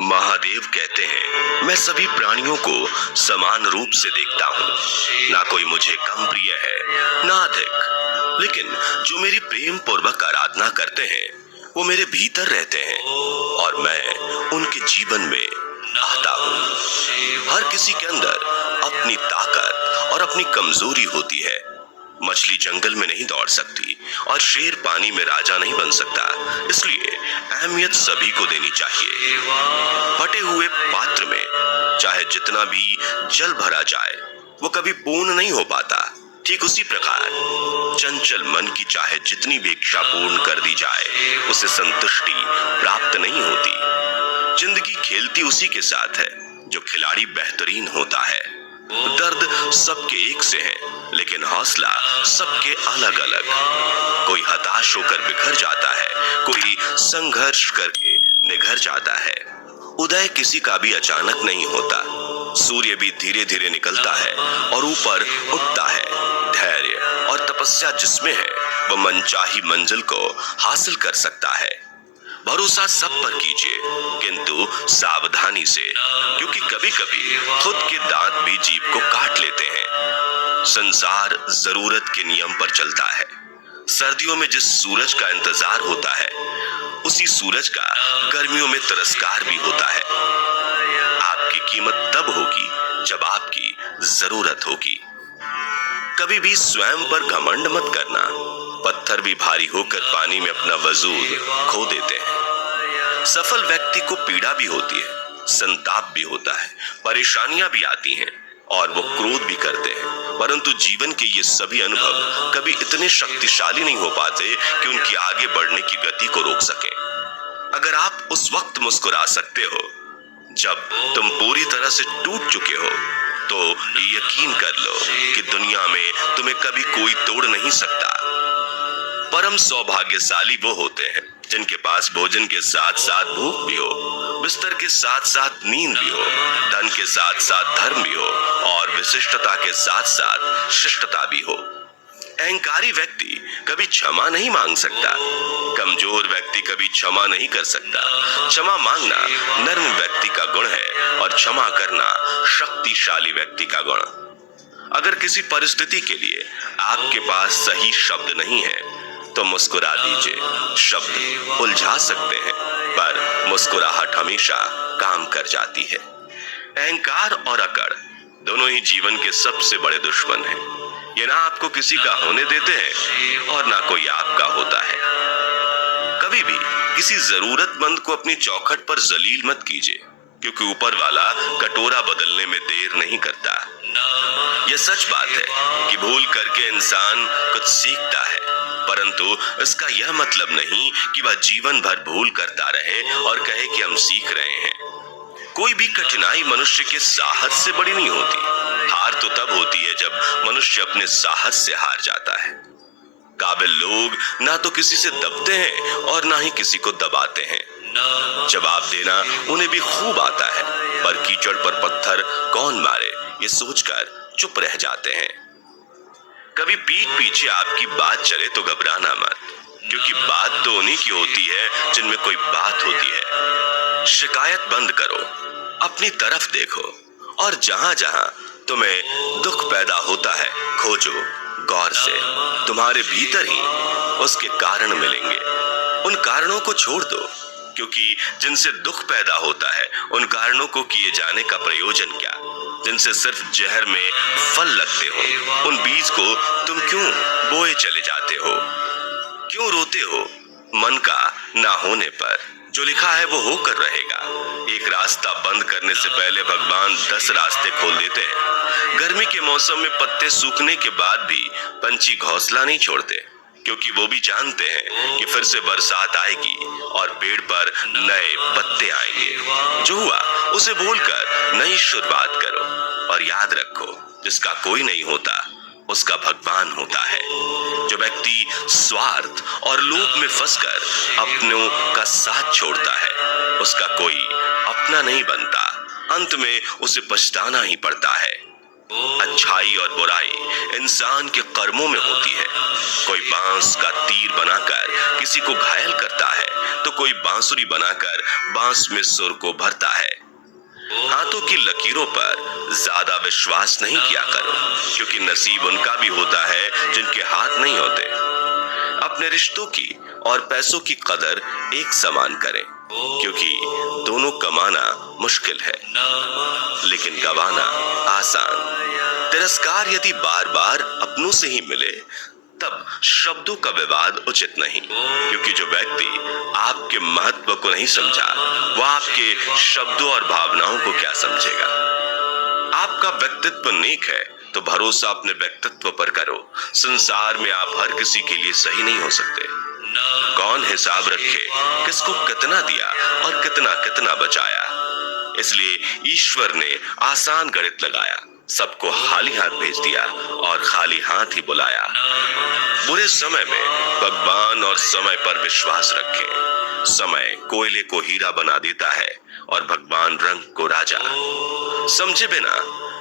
महादेव कहते हैं, मैं सभी प्राणियों को समान रूप से देखता हूँ। ना कोई मुझे कम प्रिय है ना अधिक, लेकिन जो मेरी प्रेम पूर्वक आराधना करते हैं वो मेरे भीतर रहते हैं और मैं उनके जीवन में आता हूँ। हर किसी के अंदर अपनी ताकत और अपनी कमजोरी होती है। मछली जंगल में नहीं दौड़ सकती और शेर पानी में राजा नहीं बन सकता, इसलिए अहमियत सभी को देनी चाहिए। फटे हुए पात्र में चाहे जितना भी जल भरा जाए वो कभी पूर्ण नहीं हो पाता। ठीक उसी प्रकार चंचल मन की चाहे जितनी भी इच्छा पूर्ण कर दी जाए उसे संतुष्टि प्राप्त नहीं होती। जिंदगी खेलती उसी के साथ है जो खिलाड़ी बेहतरीन होता है। दर्द सबके एक से है, लेकिन हौसला सबके अलग अलग। कोई हताश होकर बिखर जाता है, कोई संघर्ष करके निखर जाता है। उदय किसी का भी अचानक नहीं होता। सूर्य भी धीरे धीरे निकलता है और ऊपर उठता है। धैर्य और तपस्या जिसमें है वह मनचाही मंजिल को हासिल कर सकता है। भरोसा सब पर कीजिए, किंतु सावधानी से, क्योंकि कभी कभी खुद के दांत भी जीभ को काट लेते हैं। संसार जरूरत के नियम पर चलता है। सर्दियों में जिस सूरज का इंतजार होता है उसी सूरज का गर्मियों में तिरस्कार भी होता है। आपकी कीमत तब होगी जब आपकी जरूरत होगी। कभी भी स्वयं पर घमंड मत करना। पत्थर भी भारी होकर पानी में अपना वजूद खो देते हैं। सफल व्यक्ति को पीड़ा भी होती है, संताप भी होता है, परेशानियां भी आती हैं और वो क्रोध भी करते हैं, परंतु जीवन के ये सभी अनुभव कभी इतने शक्तिशाली नहीं हो पाते कि उनकी आगे बढ़ने की गति को रोक सके। अगर आप उस वक्त मुस्कुरा सकते हो जब तुम पूरी तरह से टूट चुके हो, तो यकीन कर लो कि दुनिया में तुम्हें कभी कोई तोड़ नहीं सकता। परम सौभाग्यशाली वो होते हैं जिनके पास भोजन के साथ साथ भूख भी हो, बिस्तर के साथ साथ नींद भी हो, धन के साथ साथ धर्म भी हो और विशिष्टता के साथ साथ शिष्टता भी हो। अहंकारी व्यक्ति कभी क्षमा नहीं मांग सकता। कमजोर व्यक्ति कभी क्षमा नहीं कर सकता। क्षमा मांगना नर्म व्यक्ति का गुण है और क्षमा करना शक्तिशाली व्यक्ति का गुण। अगर किसी परिस्थिति के लिए आपके पास सही शब्द नहीं है तो मुस्कुरा दीजिए। शब्द उलझा सकते हैं, पर मुस्कुराहट हमेशा काम कर जाती है। अहंकार और अकड़ दोनों ही जीवन के सबसे बड़े दुश्मन हैं। ये ना आपको किसी का होने देते हैं और ना कोई आपका होता है। कभी भी किसी जरूरतमंद को अपनी चौखट पर जलील मत कीजिए, क्योंकि ऊपर वाला कटोरा बदलने में देर नहीं करता। यह सच बात है कि भूल करके इंसान कुछ सीखता है, परंतु इसका यह मतलब नहीं कि वह जीवन भर भूल करता रहे और कहे कि हम सीख रहे हैं। कोई भी कठिनाई मनुष्य के साहस से बड़ी नहीं होती। हार तो तब होती है जब मनुष्य अपने साहस से हार जाता है। काबिल लोग ना तो किसी से दबते हैं और ना ही किसी को दबाते हैं। जवाब देना उन्हें भी खूब आता है, पर कीचड़ पर पत्थर कौन मारे ये सोचकर चुप रह जाते हैं। कभी पीठ पीछे आपकी बात चले तो घबराना मत, क्योंकि बात तो उन्हीं की होती है जिनमें कोई बात होती है। शिकायत बंद करो, अपनी तरफ देखो और जहां जहां तुम्हें दुख पैदा होता है खोजो गौर से। तुम्हारे भीतर ही उसके कारण मिलेंगे। उन कारणों को छोड़ दो, क्योंकि जिनसे दुख पैदा होता है उन कारणों को किए जाने का प्रयोजन क्या। जिनसे सिर्फ जहर में फल लगते हो उन बीज को तुम क्यों बोए चले जाते हो। क्यों रोते हो मन का ना होने पर। जो लिखा है वो होकर रहेगा। एक रास्ता बंद करने से पहले भगवान 10 रास्ते खोल देते हैं। गर्मी के मौसम में पत्ते सूखने के बाद भी पंछी घोंसला नहीं छोड़ते, क्योंकि वो भी जानते हैं कि फिर से बरसात आएगी और पेड़ पर नए पत्ते आएंगे। जो हुआ उसे भूलकर नई शुरुआत करो और याद रखो, जिसका कोई नहीं होता उसका भगवान होता है। जो व्यक्ति स्वार्थ और लोभ में फंसकर अपनों का साथ छोड़ता है उसका कोई अपना नहीं बनता। अंत में उसे पछताना ही पड़ता है। अच्छाई और बुराई इंसान के कर्मों में होती है। कोई बांस का तीर बनाकर किसी को घायल करता है तो कोई बांसुरी बनाकर बांस में सुर को भरता है। हाथों की लकीरों पर ज्यादा विश्वास नहीं किया करो, क्योंकि नसीब उनका भी होता है जिनके हाथ नहीं होते। अपने रिश्तों की और पैसों की कदर एक समान करें, क्योंकि दोनों कमाना मुश्किल है लेकिन गवाना आसान। तिरस्कार यदि बार बार अपनों से ही मिले तब शब्दों का विवाद उचित नहीं, क्योंकि जो व्यक्ति आपके महत्व को नहीं समझा वह आपके शब्दों और भावनाओं को क्या समझेगा। आपका व्यक्तित्व नेक है तो भरोसा अपने व्यक्तित्व पर करो। संसार में आप हर किसी के लिए सही नहीं हो सकते। कौन हिसाब रखे किसको कितना दिया और कितना कितना बचाया। इसलिए ईश्वर ने आसान गणित लगाया, सबको खाली हाथ भेज दिया और खाली हाथ ही बुलाया। बुरे समय में भगवान और समय पर विश्वास रखें। समय कोयले को हीरा बना देता है और भगवान रंग को राजा। समझे बिना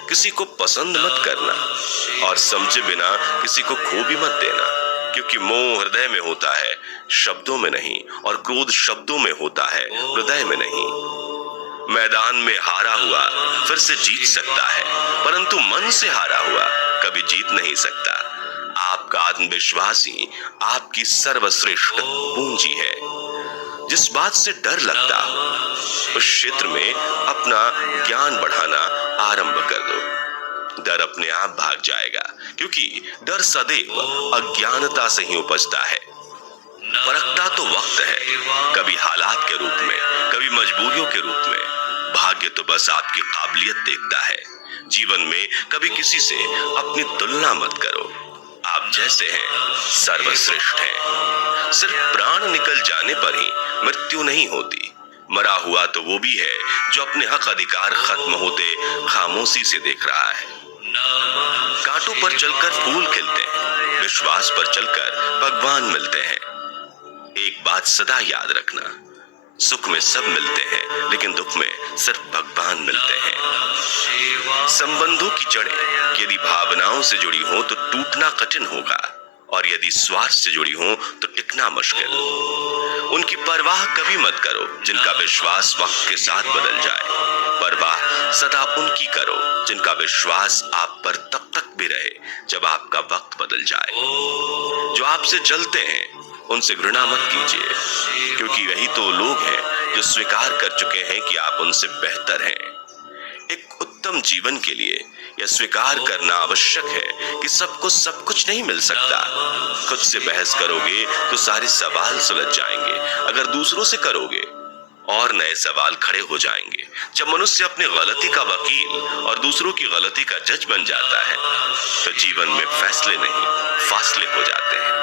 किसी को पसंद मत करना और समझे बिना किसी को खो भी मत देना, क्योंकि मोह हृदय में होता है शब्दों में नहीं, और क्रोध शब्दों में होता है हृदय में नहीं। मैदान में हारा हुआ फिर से जीत सकता है, परंतु मन से हारा हुआ कभी जीत नहीं सकता। आपका आत्मविश्वास ही आपकी सर्वश्रेष्ठ पूंजी है। जिस बात से डर लगता हो उस क्षेत्र में अपना ज्ञान बढ़ाना आरंभ कर दो। डर अपने आप भाग जाएगा, क्योंकि डर सदैव अज्ञानता से ही उपजता है। परखता तो वक्त है, कभी हालात के रूप में, कभी मजबूरियों के रूप में। भाग्य तो बस आपकी काबिलियत देखता है। जीवन में कभी किसी से अपनी तुलना मत करो। आप जैसे हैं सर्वश्रेष्ठ हैं। सिर्फ प्राण निकल जाने पर ही मृत्यु नहीं होती। मरा हुआ तो वो भी है जो अपने हक अधिकार खत्म होते खामोशी से देख रहा है। कांटों पर चलकर फूल खिलते हैं, विश्वास पर चलकर भगवान मिलते हैं। एक बात सदा याद रखना, सुख में सब मिलते हैं लेकिन दुख में सिर्फ भगवान मिलते हैं। संबंधों की जड़ें यदि भावनाओं से जुड़ी हो तो टूटना कठिन होगा, और यदि स्वार्थ से जुड़ी हो तो टिकना मुश्किल। उनकी परवाह कभी मत करो जिनका विश्वास वक्त के साथ बदल जाए। परवाह सदा उनकी करो जिनका विश्वास आप पर तब तक भी रहे जब आपका वक्त बदल जाए। जो आपसे जलते हैं उनसे घृणा मत कीजिए, क्योंकि यही तो लोग हैं जो स्वीकार कर चुके हैं कि आप उनसे बेहतर हैं। एक उत्तम जीवन के लिए यह स्वीकार करना आवश्यक है कि सबको सब कुछ नहीं मिल सकता। खुद से बहस करोगे तो सारे सवाल सुलझ जाएंगे, अगर दूसरों से करोगे और नए सवाल खड़े हो जाएंगे। जब मनुष्य अपनी गलती का वकील और दूसरों की गलती का जज बन जाता है तो जीवन में फैसले नहीं फासले हो जाते हैं।